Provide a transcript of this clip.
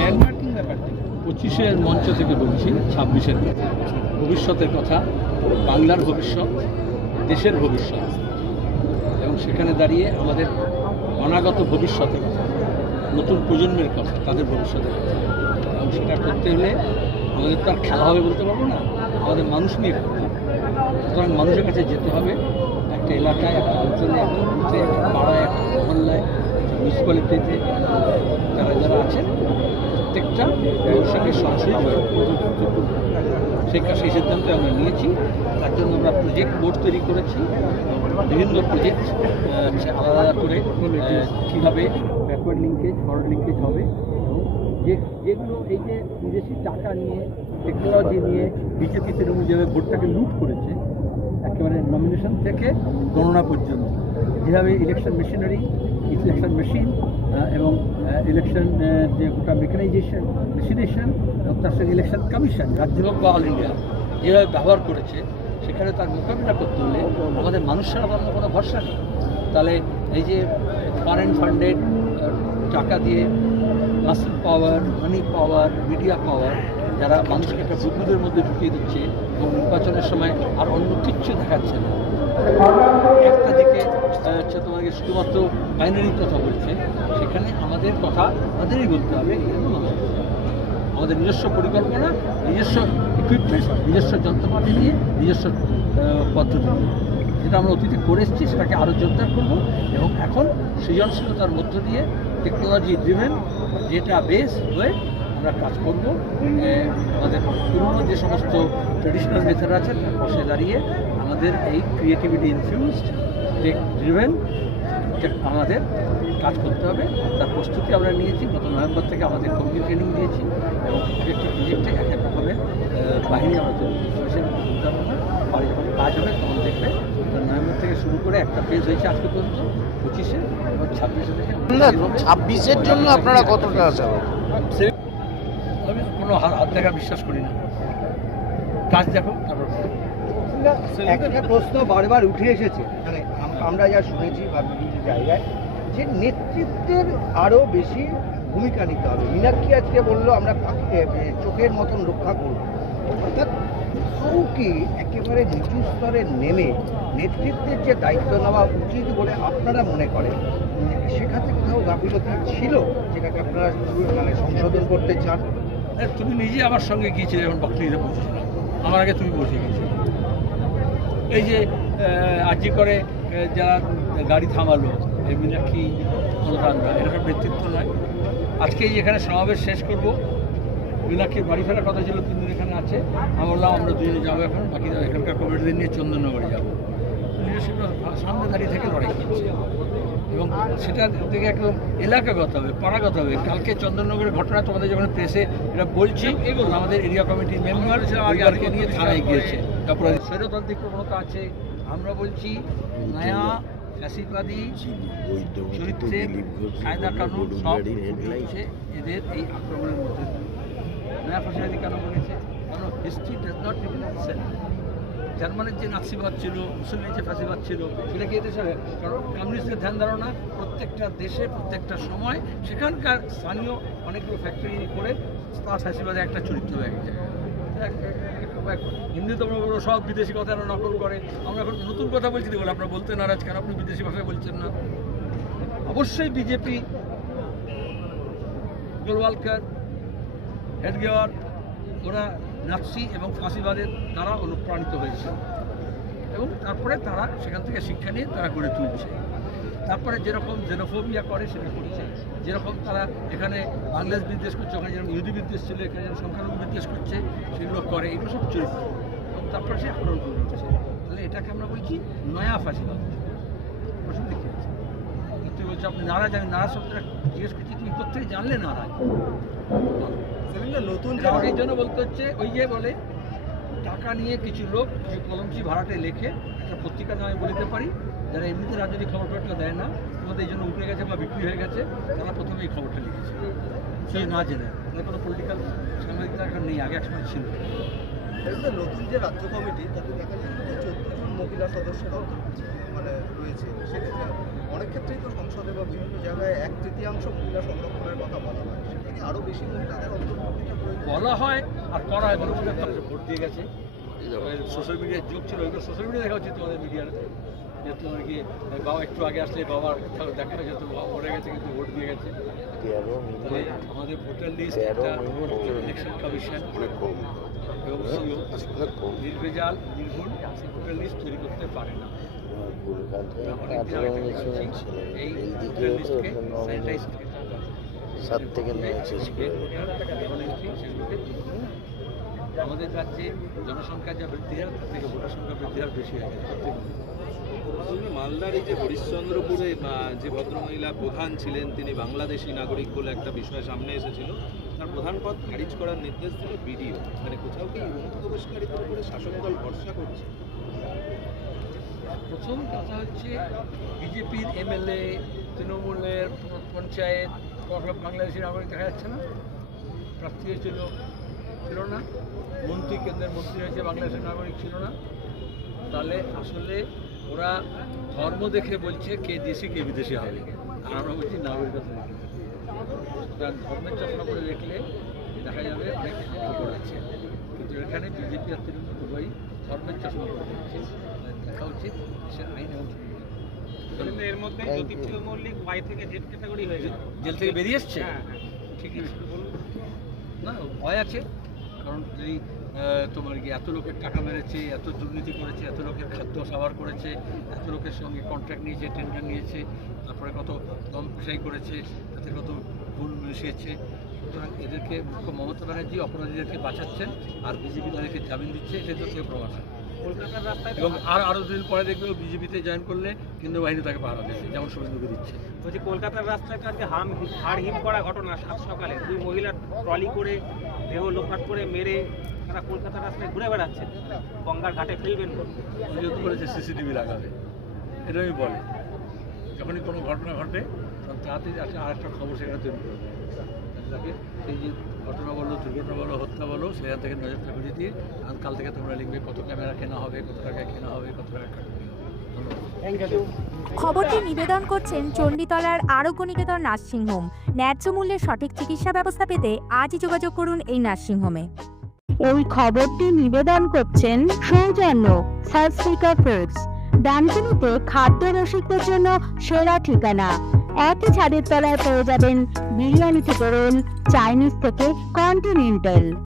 ল্যান্ডমার্কিং ব্যাপারটা 25-এর মঞ্চ থেকে বলছি, 26-এর কথা, ভবিষ্যতের কথা, বাংলার ভবিষ্যৎ, দেশের ভবিষ্যৎ, এবং সেখানে দাঁড়িয়ে আমাদের অনাগত ভবিষ্যতের কথা, নতুন প্রজন্মের কথা, তাদের ভবিষ্যতের কথা। এবং সেটা করতে হলে আমাদের তো আর খেলা হবে বলতে পারবো না, আমাদের মানুষ নিয়ে করতে হবে। সুতরাং মানুষের কাছে যেতে হবে, একটা এলাকায়, একটা অঞ্চলে, একটা বুথে, একটা পাড়ায়, একটা মহল্লায়, একটা মিউনিসিপ্যালিটিতে যারা যারা আছেন প্রত্যেকটা ব্যবসাকে সরাসরি সেই সিদ্ধান্ত আমরা নিয়েছি। তার জন্য আমরা প্রজেক্ট বোর্ড তৈরি করেছি, বিভিন্ন প্রজেক্ট আলাদা আলাদা করে কীভাবে ব্যাকওয়ার্ড লিঙ্কেজ, ফরওয়ার্ড লিঙ্কেজ হবে, এবং যেগুলো এই যে বিদেশি টাকা নিয়ে, টেকনোলজি নিয়ে বিজেপি তৃণমূল যেভাবে ভোটটাকে লুট করেছে, একেবারে নমিনেশন থেকে গণনা পর্যন্ত, যেভাবে ইলেকশন মেশিনারি, ইলেকশন মেশিন এবং ইলেকশন যে গোটা মেশিনেশন এবং তার সঙ্গে ইলেকশন কমিশন, রাজ্য হোক বা অল ইন্ডিয়া, যেভাবে ব্যবহার করেছে, সেখানে তার মোকাবিলা করতে হলে আমাদের মানুষের আবার কোনো ভরসা নেই। তাহলে এই যে ফরেন ফান্ডেড টাকা দিয়ে মাসেল পাওয়ার, মানি পাওয়ার, মিডিয়া পাওয়ার, যারা মানুষকে একটা বুদ্বুদের মধ্যে ঢুকিয়ে দিচ্ছে এবং নির্বাচনের সময় আর অন্য কিচ্ছু দেখাচ্ছে না, একটা দিকে তোমাকে শুধুমাত্র বাইনারি কথা বলছে, সেখানে আমাদের কথা আমাদেরই বলতে হবে। আমাদের নিজস্ব পরিকল্পনা, নিজস্ব ইকুইপমেন্ট, নিজস্ব যন্ত্রপাতি নিয়ে, নিজস্ব পদ্ধতি নিয়ে, যেটা আমরা অতীতে করে এসেছি সেটাকে আরও জোরদার করবো। এবং এখন সৃজনশীলতার মধ্য দিয়ে টেকনোলজি ড্রিভেন যেটা বেস হয়ে আমরা কাজ করব। আমাদের পুরনো যে সমস্ত ট্রেডিশনাল মেথড আছে তার পাশে দাঁড়িয়ে আমাদের এই ক্রিয়েটিভিটি ইনফিউজড টেক ড্রিভেন আমাদের কাজ করতে হবে। তার প্রস্তুতি আমরা নিয়েছি। গত নভেম্বর থেকে আমাদের কর্মী ট্রেনিং দিয়েছি এবং একটি প্রজেক্টে এক একভাবে বাহিনী আমরা তৈরি করছি। পরে যখন কাজ হবে তখন দেখবে নভেম্বর থেকে শুরু করে একটা পেজ হয়েছে আজকে পর্যন্ত 25-এ এবং 26-এ থেকে 26-এর জন্য আপনারা কতটা আশা? আমি কোনো হাত দেখা বিশ্বাস করি না, কাজ দেখো তারপর। একটা প্রশ্ন বারবার উঠে এসেছে, মানে আমরা যা শুনেছি বা বিভিন্ন জায়গায়, যে নেতৃত্বের আরও বেশি ভূমিকা নিতে হবে। মীনাক্ষী আজকে বললো আমরা চোখের মতন রক্ষা করব, অর্থাৎ কাউকে একেবারে নিচু স্তরে নেমে নেতৃত্বের যে দায়িত্ব নেওয়া উচিত বলে আপনারা মনে করেন, সেখানে কোথাও গাফিলতি ছিল যেটাকে আপনারা মানে সংশোধন করতে চান? তুমি নিজে আমার সঙ্গে গিয়েছিলে যখন বক্তৃতা পৌঁছেছিলাম, আমার আগে তুমি পৌঁছে গিয়েছিলে। এই যে আর্জি করে যারা গাড়ি থামালো, এই মীনাক্ষী অনুদানরা, এরকম নেতৃত্ব নয়। আজকে এখানে সমাবেশ শেষ করব, মীনাক্ষীর বাড়ি ফেরার কথা ছিল, 3 দিন এখানে আছে। আমি বললাম আমরা 2 দিনে যাবো, এখন বাকি এখানকার কমিটিদের নিয়ে চন্দননগরে যাবো। নিজস্ব সামনে দাঁড়িয়ে থেকে লড়াই করছে এবং সেটা থেকে একদম এলাকাগত হবে, পাড়াগত হবে। কালকে চন্দননগরের ঘটনা তোমাদের যখন প্রেসে এটা বলছি, এগুলো আমাদের এরিয়া কমিটির মেম্বার আজকে নিয়ে থানায় গিয়েছে। তারপরে স্বৈরতান্ত্রিক প্রবণতা আছে। আমরা বলছি নয়া ফ্যাসিবাদী চরিত্রে কায়দা কানুন সব হচ্ছে এদের এই আক্রমণের মধ্যে। নয়া ফ্যাসিবাদী কেন বলেছে? কারণ history does not repeat itself. জার্মানির যে নাৎসিবাদ ছিল, মুসলিমের যে ফ্যাসিবাদ ছিল, সেটা কি এদেশে হবে? কারণ কমিউনিস্টদের ধ্যান ধারণা প্রত্যেকটা দেশে প্রত্যেকটা সময় সেখানকার স্থানীয় অনেকগুলো ফ্যাক্টরি করে তার ফ্যাসিবাদের একটা চরিত্র হয়ে গেছে। হিন্দি তো আমরা বলবো সব বিদেশি কথা নকল করে। আমরা এখন নতুন কথা বলছি বলে আপনারা বলতে নারাজ, কেন আপনি বিদেশি ভাষায় বলছেন না? অবশ্যই বিজেপি, গোলওয়ালকার, হেডগেওয়ার, ওরা নাৎসি এবং ফাঁসিবাদের দ্বারা অনুপ্রাণিত হয়েছে এবং তারপরে তারা সেখান থেকে শিক্ষা নিয়ে তারা গড়ে তুলছে। তারপরে যেরকম জেনোফোবিয়া করে সেটা করছে, যেরকম তারা এখানে বাংলাদেশ বিদ্বেষ করছে, ওখানে যেরকম ইহুদি বিদ্বেষ ছিল, এখানে যেরকম সংখ্যালঘু বিদ্বেষ করছে, সেগুলো করে। এগুলো সব চরিত্র এবং তারপরে সে আক্রমণ করে উঠছে। তাহলে এটাকে আমরা বলছি নয়া ফাঁসিবাদ। প্রশ্ন দেখতে পাচ্ছি তুই বলছো আপনি নারাজ, আমি নারাজ শব্দটা জিজ্ঞেস করছি, তুমি কোথেকে জানলে নারাজ? নতুন এই জন্য বলতে হচ্ছে, ওই যে বলে টাকা নিয়ে কিছু লোক কিছু কলমচি ভাড়াটে লেখে একটা পত্রিকা নামে বলতে পারি, যারা এমনিতে রাজনৈতিক খবরটা দেয় না, তোমাদের এই জন্য উঠে গেছে বা বিক্রি হয়ে গেছে, তারা প্রথমে এই খবরটা লিখেছে সে না জেনে। তাদের কোনো পলিটিক্যাল সাংবাদিকতা এখন নেই, আগে একসময় ছিল। নতুন যে রাজ্য কমিটি, তাতে দেখা যায় 14 জন মহিলা সদস্যরা মানে রয়েছে, সেক্ষেত্রে অনেক ক্ষেত্রেই তো সংসদে বা বিভিন্ন জায়গায় 1/3 মহিলা সংরক্ষণের কথা বলা হয়, সেটা কি আরও বেশি মহিলাদের অন্তর্ভুক্তির প্রয়োজন? বলা হয় আর করা হয় ভোট দিয়ে গেছে। সোশ্যাল মিডিয়ার যুগ ছিল, ওইগুলো সোশ্যাল মিডিয়া দেখা উচিত তোমাদের মিডিয়ার, যে তোমার কি বাবা একটু আগে আসলে বাবার দেখা হয়ে যেত, বাবা মরে গেছে কিন্তু ভোট দিয়ে গেছে। তবে আমাদের ভোটার লিস্ট একটা ইলেকশন কমিশন এবং নির্ভেজাল নির্ভুল ভোটার লিস্ট তৈরি করতে পারে না। এই ভোটার লিস্টকে স্যানিটাইজ আমাদের রাজ্যে জনসংখ্যা যা বৃদ্ধি হার তার থেকে ভোটার সংখ্যা বৃদ্ধি হার বেশি হয়ে গেছে। মালদার এই যে হরিশ্চন্দ্রপুরে যে ভদ্রমহিলা প্রধান ছিলেন, তিনি বাংলাদেশি নাগরিক বলে একটা বিষয় সামনে এসেছিল, তার প্রধান পদ খারিজ করার নির্দেশ দিল বিডিও। মানে কোথাও কি অনুপ্রবেশকারীদের উপরে শাসক দল ভরসা করছে? প্রথম কথা হচ্ছে বিজেপির এমএলএ, তৃণমূলের পঞ্চায়েত, বাংলাদেশি নাগরিক দেখা যাচ্ছে না, প্রার্থী হয়েছিল ছিল না, মন্ত্রী কেন্দ্রের মন্ত্রী হয়েছে বাংলাদেশের নাগরিক ছিল না। তাহলে আসলে ওরা ধর্ম দেখে বলছে কে দেশি কে বিদেশি হবে, আর আমরা বলছি নাগরিকতা দেখে। সুতরাং ধর্মের চশমা করে দেখলে দেখা যাবে অনেক খবর আছে, কিন্তু এখানে বিজেপি আর তৃণমূল উভয়ই ধর্মের চশমা করে দেখছে। দেখা উচিত দেশের আইন এবং এর মধ্যে জ্যোতিপ্রিয় মল্লিক ওয়াই থেকে জেড ক্যাটাগরি হয়ে গেল, জেল থেকে বেরিয়ে এসছে। ঠিক আছে, না ভয় আছে, কারণ এই তোমার কি এত লোকের টাকা মেরেছে, এত দুর্নীতি করেছে, এত লোকের খাদ্য সাবার করেছে, এত লোকের সঙ্গে কন্ট্রাক্ট নিয়েছে, টেন্ডার নিয়েছে, তারপরে কত দম পেশাই করেছে, তাতে কত ভুল মিশিয়েছে। সুতরাং এদেরকে মুখ্য মমতা ব্যানার্জি অপরাধীদেরকে বাঁচাচ্ছেন আর বিজেপি তাদেরকে জামিন দিচ্ছে, সেটা থেকে প্রমাণ হয়। কলকাতার রাস্তায় এবং আরও দিন পরে দেখবে বিজেপিতে জয়েন করলে কেন্দ্রীয় বাহিনী তাকে পাহারা দিচ্ছে, যেমন শুভেন্দুকে দিচ্ছে। বলছি কলকাতার রাস্তায় আজকে হাড় হিম করা ঘটনা, সাত সকালে 2 মহিলা ট্রলি করে দেহ লোপাট করে মেরে তারা কলকাতার রাস্তায় ঘুরে বেড়াচ্ছে, গঙ্গার ঘাটে ফেলবেন বলে অভিযোগ করেছে সিসিটিভি লাগাবে, এটা আমি বলে যখনই কোনো ঘটনা ঘটে তখন তাড়াতাড়ি আর একটা খবর সেখানে তৈরি করে দেয়, তাকে সেই যে ঘটনা বলো, দুর্ঘটনা বলো, হত্যা বলো, সেখান থেকে নজরটা ঘুরিয়ে দিয়ে কাল থেকে তোমরা লিখবে কত ক্যামেরা কেনা হবে, কত টাকায় কেনা হবে, কত টাকা কাটবে। খবরটি নিবেদন করছেন চণ্ডীতলার আরোগ্য নিকেতন নার্সিংহোম। ন্যায্য মূল্যে সঠিক চিকিৎসা ব্যবস্থা পেতে আজই যোগাযোগ করুন এই নার্সিংহোমে। এই খবরটি নিবেদন করছেন সৌজন্য সার্সফিকা ফুডস, ডানকুনিতে খাদ্য রসিকদের জন্য সেরা ঠিকানা। একই ছাদের তলায় পেয়ে যাবেন বিরিয়ানি থেকে রোল, চাইনিজ থেকে কন্টিনেন্টাল।